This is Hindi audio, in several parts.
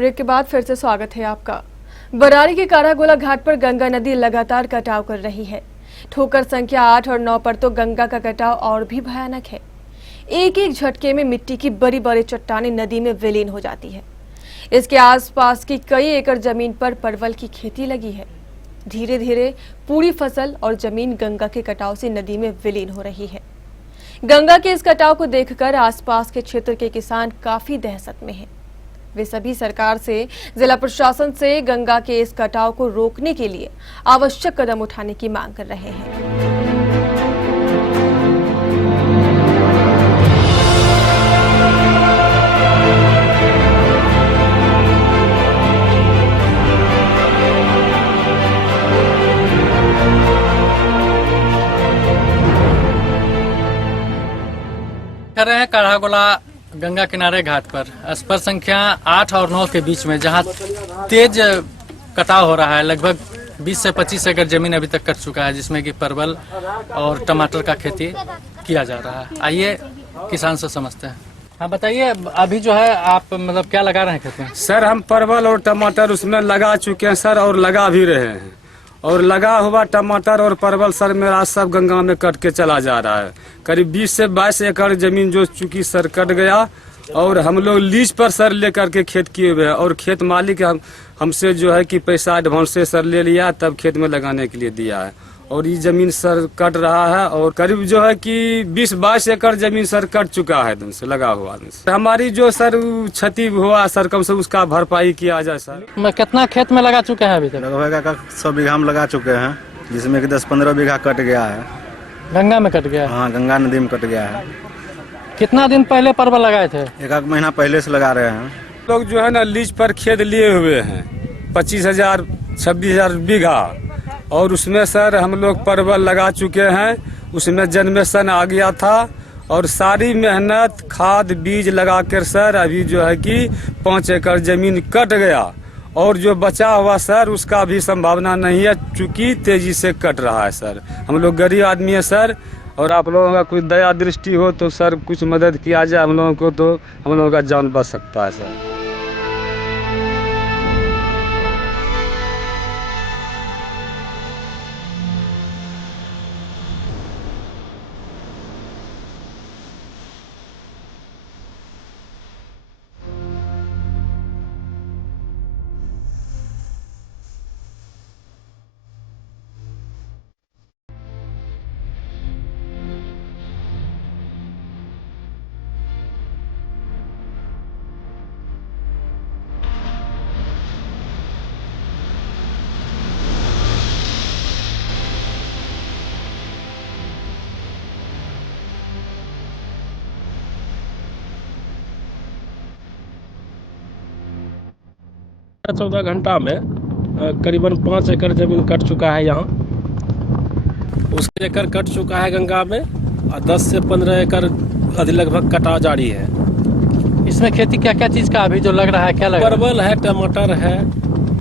ब्रेक के बाद फिर से स्वागत है आपका। बरारी के कारागोला घाट पर गंगा नदी लगातार कटाव कर रही है। ठोकर संख्या 8 और 9 पर तो गंगा का कटाव और भी भयानक है। एक एक झटके में मिट्टी की बड़ी बड़ी चट्टानें नदी में विलीन हो जाती है। इसके आसपास की कई एकड़ जमीन पर परवल की खेती लगी है। धीरे धीरे पूरी फसल और जमीन गंगा के कटाव से नदी में विलीन हो रही है। गंगा के इस कटाव को देखकर आसपास के क्षेत्र के किसान काफी दहशत में हैं। वे सभी सरकार से, जिला प्रशासन से गंगा के इस कटाव को रोकने के लिए आवश्यक कदम उठाने की मांग कर रहे हैं। कर रहे हैं कारागोला गंगा किनारे घाट पर स्पर संख्या 8 और 9 के बीच में, जहां तेज कटाव हो रहा है। लगभग 20 से 25 एकड़ जमीन अभी तक कट चुका है, जिसमें कि परवल और टमाटर का खेती किया जा रहा है। आइए किसान से समझते हैं। हाँ बताइए, अभी जो है आप मतलब क्या लगा रहे हैं खेत में? सर हम परवल और टमाटर उसमें लगा चुके हैं सर, और लगा भी रहे हैं। और लगा हुआ टमाटर और परवल सर मेरा सब गंगा में कट के चला जा रहा है। करीब 20 से 22 एकड़ जमीन जो चूंकि सर कट गया, और हम लोग लीज पर सर लेकर के खेत किए हुए हैं। और खेत मालिक हमसे जो है कि पैसा एडवांस से सर ले लिया, तब खेत में लगाने के लिए दिया है। और ये जमीन सर कट रहा है, और करीब जो है कि 20-22 एकड़ जमीन सर कट चुका है एकदम से लगा हुआ। हमारी जो सर क्षति हुआ सर, कम से उसका भरपाई किया जाए सर। कितना खेत में लगा चुके हैं अभी तक? लगभग 100 बीघा में लगा चुके हैं, जिसमें कि 10-15 बीघा कट गया है। गंगा में कट गया? हाँ, गंगा नदी में कट गया है। कितना दिन पहले परवल लगाए थे? एक महीना पहले से लगा रहे हैं। लोग जो है ना लीज पर खेत लिए हुए हैं 25,000 26,000 बीघा, और उसमें सर हम लोग परवल लगा चुके हैं। उसमें जन्मेशन आ गया था, और सारी मेहनत खाद बीज लगा कर सर अभी जो है कि 5 एकड़ जमीन कट गया। और जो बचा हुआ सर उसका भी संभावना नहीं है, चूंकि तेजी से कट रहा है सर। हम लोग गरीब आदमी है सर, और आप लोगों का कुछ दया दृष्टि हो तो सर कुछ मदद किया जाए हम लोगों को, तो हम लोगों का जान बच सकता है सर। चौदह घंटा में करीबन 5 एकड़ जमीन कट चुका है। यहाँ उसके एकड़ कट चुका है गंगा में, और 10 से 15 एकड़ अभी लगभग कटाव जारी है। इसमें खेती क्या क्या चीज का अभी जो लग रहा है? क्या लग रहा है? परवल है, टमाटर है।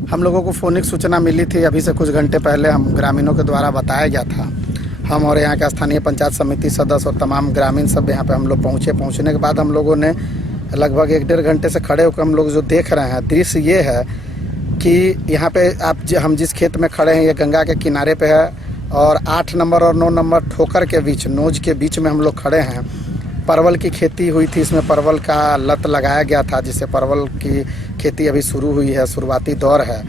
हम लोगों को फोनिक सूचना मिली थी अभी से कुछ घंटे पहले, हम ग्रामीणों के द्वारा बताया गया था। हम और यहाँ के स्थानीय पंचायत समिति सदस्य और तमाम ग्रामीण सब यहाँ पे हम लोग पहुँचे। पहुँचने के बाद हम लोगों ने लगभग 1-1.5 घंटे से खड़े होकर हम लोग जो देख रहे हैं दृश्य ये है कि यहाँ पे हम जिस खेत में खड़े हैं ये गंगा के किनारे पे है, और 8 नंबर और 9 नंबर ठोकर के बीच, नोज के बीच में हम लोग खड़े हैं। परवल की खेती हुई थी, इसमें परवल का लत लगाया गया था, जिससे परवल की खेती अभी शुरू हुई है, शुरुआती दौर है।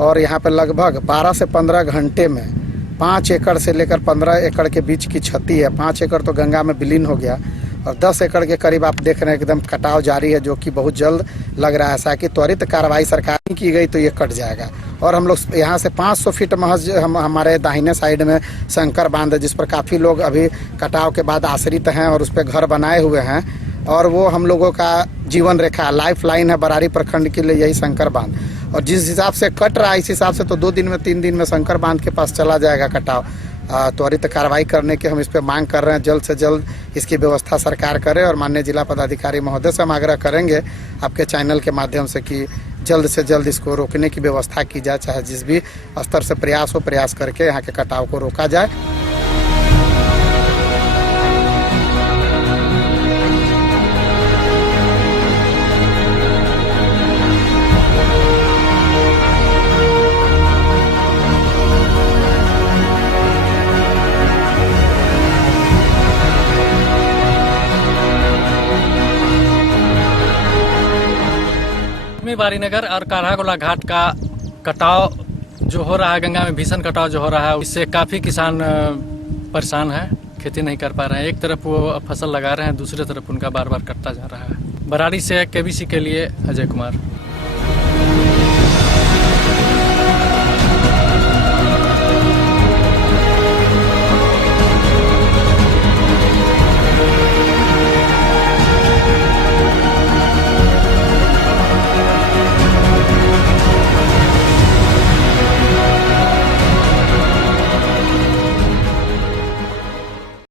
और यहाँ पे लगभग 12 से 15 घंटे में 5 एकड़ से लेकर 15 एकड़ के बीच की क्षति है। 5 एकड़ तो गंगा में विलीन हो गया, और 10 एकड़ के करीब आप देख रहे हैं एकदम कटाव जारी है, जो कि बहुत जल्द लग रहा है ऐसा कि त्वरित कार्रवाई सरकार ने की गई तो ये कट जाएगा। और हम लोग यहाँ से 500 फीट महज हमारे दाहिने साइड में शंकर बांध है, जिस पर काफ़ी लोग अभी कटाव के बाद आश्रित हैं और उस पर घर बनाए हुए हैं। और वो हम लोगों का जीवन रेखा, लाइफ लाइन है बरारी प्रखंड के लिए, यही शंकर बांध। और जिस हिसाब से कट रहा है इस हिसाब से तो 2 दिन में 3 दिन में शंकर बांध के पास चला जाएगा कटाव। त्वरित कार्रवाई करने की हम इस पर मांग कर रहे हैं। जल्द से जल्द इसकी व्यवस्था सरकार करे, और माननीय जिला पदाधिकारी महोदय से हम आग्रह करेंगे आपके चैनल के माध्यम से कि जल्द से जल्द इसको रोकने की व्यवस्था की जाए। चाहे जिस भी स्तर से प्रयास हो, प्रयास करके यहाँ के कटाव को रोका जाए। बारीनगर और काढ़ागोला घाट का कटाव जो हो रहा है, गंगा में भीषण कटाव जो हो रहा है, इससे काफ़ी किसान परेशान है, खेती नहीं कर पा रहे हैं। एक तरफ वो फसल लगा रहे हैं, दूसरी तरफ उनका बार बार कटता जा रहा है। बरारी से केबीसी के लिए अजय कुमार।